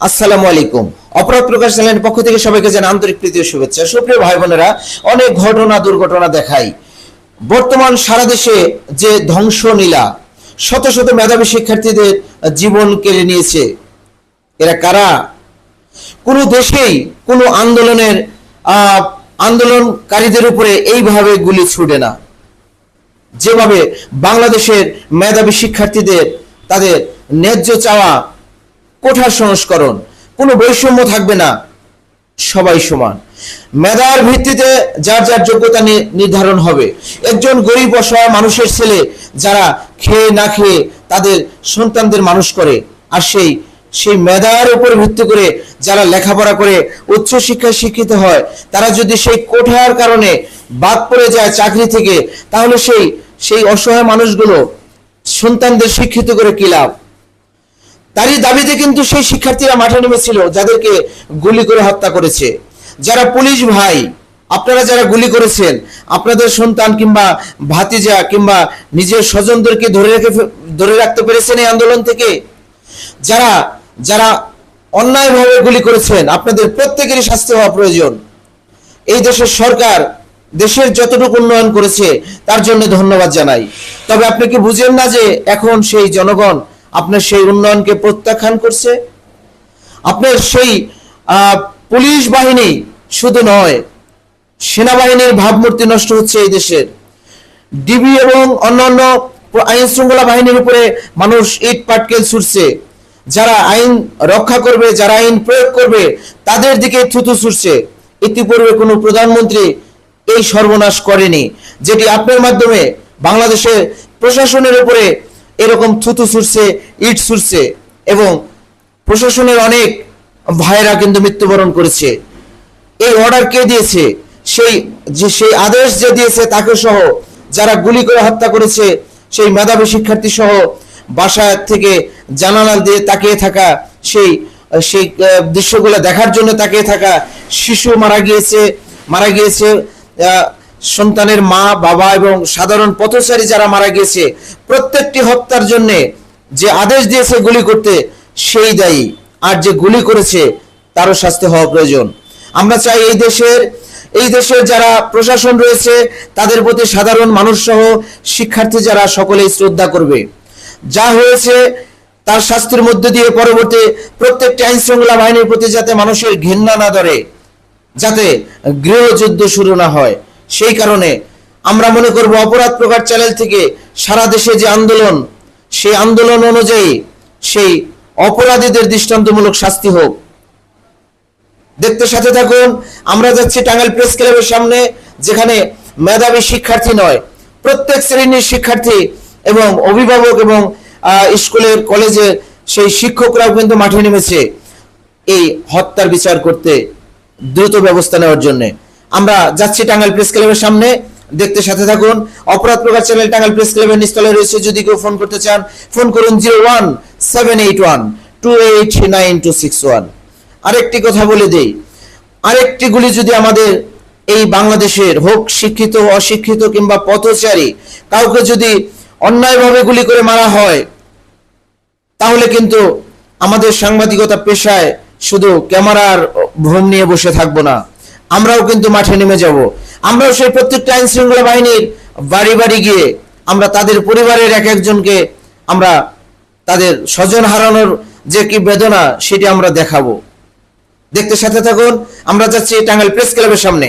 আসসালামু আলাইকুম। অপরাধ প্রকাশ চ্যানেলের পক্ষ থেকে সবাইকে জানাই আন্তরিক প্রীতি ও শুভেচ্ছা। সুপ্রিয় ভাই বোনেরা অনেক ঘটনা, দুর্ঘটনা দেখাই। বর্তমান সারা দেশে যে ধ্বংস নীলা শত শত মেধাবী শিক্ষার্থীদের জীবন কেড়ে নিয়েছে। এরা কারা? কোনো দেশেই কোনো আন্দোলনের আন্দোলনকারীদের উপরে এইভাবে গুলি ছুটে না। যেভাবে বাংলাদেশের মেধাবী শিক্ষার্থীদের তাদের ন্যায্য চাওয়া কোঠার সংস্করণ, কোনো বৈষম্য থাকবে না, সবাই সমান। মেধার ভিত্তিতে যার যার যোগ্যতা নির্ধারণ হবে। একজন গরিব অসহায় মানুষের ছেলে যারা খেয়ে না খেয়ে তাদের সন্তানদের মানুষ করে, আর সেই সেই মেধার উপর ভিত্তি করে যারা লেখাপড়া করে উচ্চ শিক্ষায় শিক্ষিত হয়, তারা যদি সেই কোঠার কারণে বাদ পড়ে যায় চাকরি থেকে, তাহলে সেই সেই অসহায় মানুষগুলো সন্তানদের শিক্ষিত করে কি লাভ? তারই দাবিতে কিন্তু সেই শিক্ষার্থীরা মাঠে নেমেছিল, যাদেরকে গুলি করে হত্যা করেছে। যারা পুলিশ ভাই, আপনারা যারা গুলি করেছেন, আপনাদের সন্তান কিংবা ভাতিজা কিংবা নিজের স্বজনদেরকে ধরে রেখে ধরে রাখতে পেরেছেন এই আন্দোলন থেকে? যারা যারা অন্যায়ভাবে গুলি করেছেন, আপনাদের প্রত্যেকেরই শাস্তি হওয়া প্রয়োজন। এই দেশের সরকার দেশের যতটুকু উন্নয়ন করেছে, তার জন্য ধন্যবাদ জানাই। তবে আপনি কি বুঝেন না যে এখন সেই জনগণ আপনার সেই উন্নয়নকে প্রত্যাখ্যান করছে? আপনার সেই পুলিশ বাহিনী শুধু নয়, সেনাবাহিনীর ভাবমূর্তি নষ্ট হচ্ছে এই দেশের। ডিবি এবং অন্যান্য আইন শৃঙ্খলা বাহিনীর উপরে মানুষ ইট পাটকেল ছুটছে। যারা আইন রক্ষা করবে, যারা আইন প্রয়োগ করবে, তাদের দিকে থুতু ছুটছে। ইতিপূর্বে কোনো প্রধানমন্ত্রী এই সর্বনাশ করেনি, যেটি আপনার মাধ্যমে বাংলাদেশের প্রশাসনের উপরে এরকম থুতু ছুটছে, ইট ছুটছে এবং প্রশাসনের অনেক ভাইয়েরা কিন্তু মৃত্যুবরণ করেছে। এই অর্ডার কে দিয়েছে? সেই যে, সেই আদেশ যে দিয়েছে, তাকে সহ যারা গুলি করে হত্যা করেছে, সেই মেধাবী শিক্ষার্থী সহ বাসা থেকে জানালা দিয়ে তাকিয়ে থাকা সেই সেই দৃশ্যগুলো দেখার জন্য তাকিয়ে থাকা শিশু মারা গিয়েছে মারা গিয়েছে সন্তানের মা, বাবা এবং সাধারণ পথচারী যারা মারা গিয়েছে, প্রত্যেকটি হত্যার জন্য যে আদেশ দিয়েছে গুলি করতে, সেই দায়ী। আর যে গুলি করেছে, তারও শাস্তি হওয়া প্রয়োজন। আমরা চাই এই দেশের এই দেশের যারা প্রশাসন রয়েছে, তাদের প্রতি সাধারণ মানুষ সহ শিক্ষার্থী যারা সকলেই শ্রদ্ধা করবে। যা হয়েছে তার শাস্তির মধ্যে দিয়ে পরবর্তী প্রত্যেকটি আইন শৃঙ্খলা বাহিনীর প্রতি যাতে মানুষের ঘৃণা না ধরে, যাতে গৃহযুদ্ধ শুরু না হয়। সেই কারণে আমরা মনে করব অপরাধ প্রকার চ্যানেল থেকে সারা দেশে যে আন্দোলন, সেই আন্দোলন অনুযায়ী সেই অপরাধীদের দৃষ্টান্তমূলক শাস্তি হোক। দেখতে সাথে থাকুন, আমরা যাচ্ছি টাঙ্গাইল প্রেস ক্লাবের সামনে, যেখানে মেধাবী শিক্ষার্থী নয়, প্রত্যেক শ্রেণির শিক্ষার্থী এবং অভিভাবক এবং স্কুলের কলেজের সেই শিক্ষকরাও কিন্তু মাঠে নেমেছে এই হত্যার বিচার করতে দ্রুত ব্যবস্থা নেওয়ার জন্য। আমরা যাচ্ছি টাঙ্গাইল প্রেস ক্লাবের সামনে, দেখতে সাথে থাকুন। অপরাধ প্রকার চ্যানেল টাঙ্গাইল প্রেস ক্লাবের নিস্তলে রয়েছে। যদি কেউ ফোন করতে চান, ফোন করুন zero one seven eight one, two eight nine two six one. আরেকটি কথা বলে দেই, আরেকটি গুলি যদি আমাদের এই বাংলাদেশের হোক শিক্ষিত, অশিক্ষিত কিংবা পথচারী, কাউকে যদি অন্যায়ভাবে গুলি করে মারা হয়, তাহলে কিন্তু আমাদের সাংবাদিকতা পেশায় শুধু ক্যামেরার ভ্রম নিয়ে বসে থাকব না। আমরাও কিন্তু মাঠে নেমে যাব। আমরাও সেই প্রত্যেকটা আইন শৃঙ্খলা বাহিনীর বাড়ি বাড়ি গিয়ে আমরা তাদের পরিবারের এক একজনকে আমরা তাদের স্বজন হারানোর যে কি বেদনা, সেটি আমরা দেখাবো। দেখতে সাথে থাকুন, আমরা যাচ্ছি টাঙ্গাইল প্রেস ক্লাবের সামনে।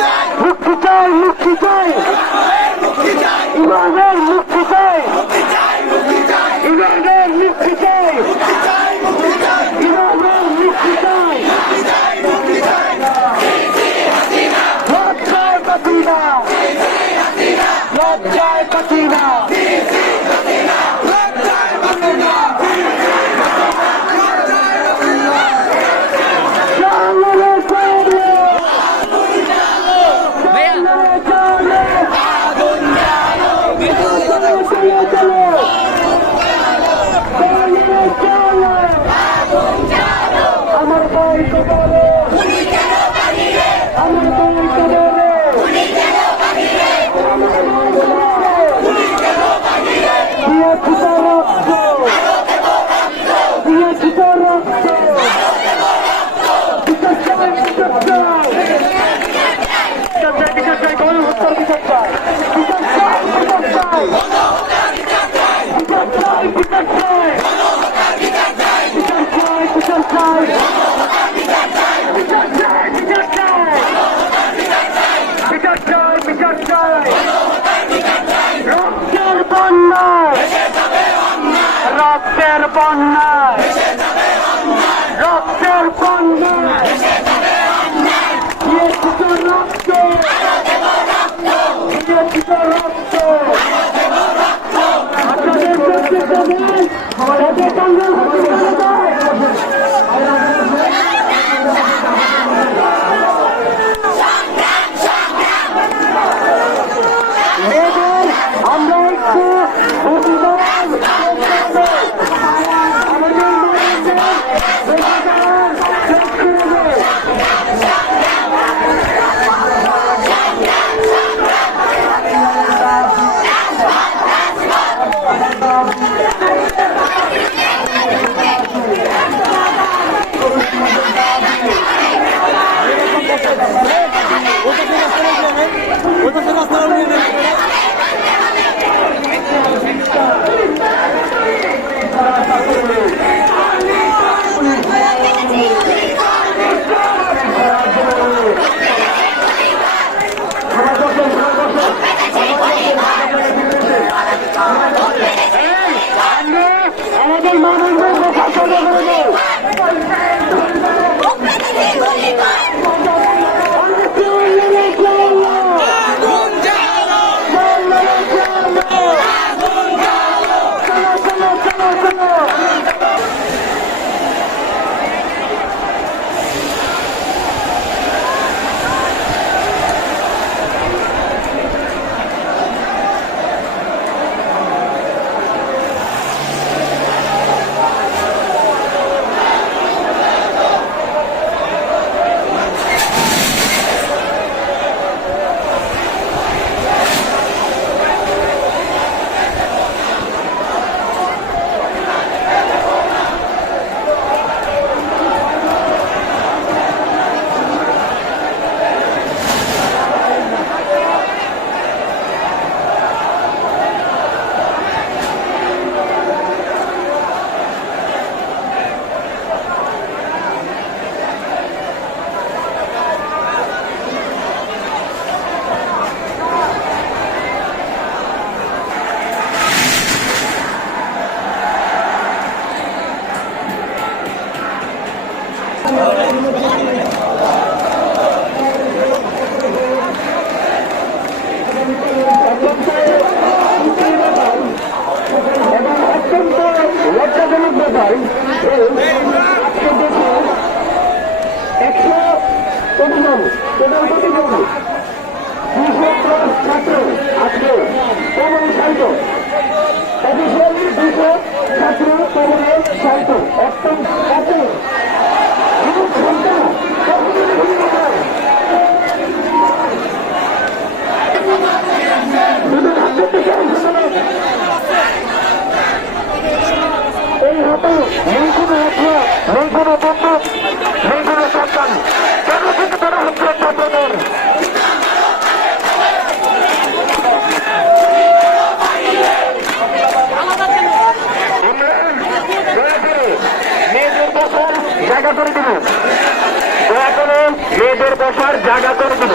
মুক্তি চাই মুক্তি চাই ইমানের মুক্তি চাই ইমানের মুক্তি চাই ইমানের মুক্তি চাই লজ্জায় কাটিনা লজ্জায় আমাদের সচেতন প্রধানমন্ত্রী দুশো প্লাস ছাত্র আজকে কমন সাহিত্য। অফিসিয়ালি দুশো ছাত্র কমন এদের বসার জায়গা করে দিব।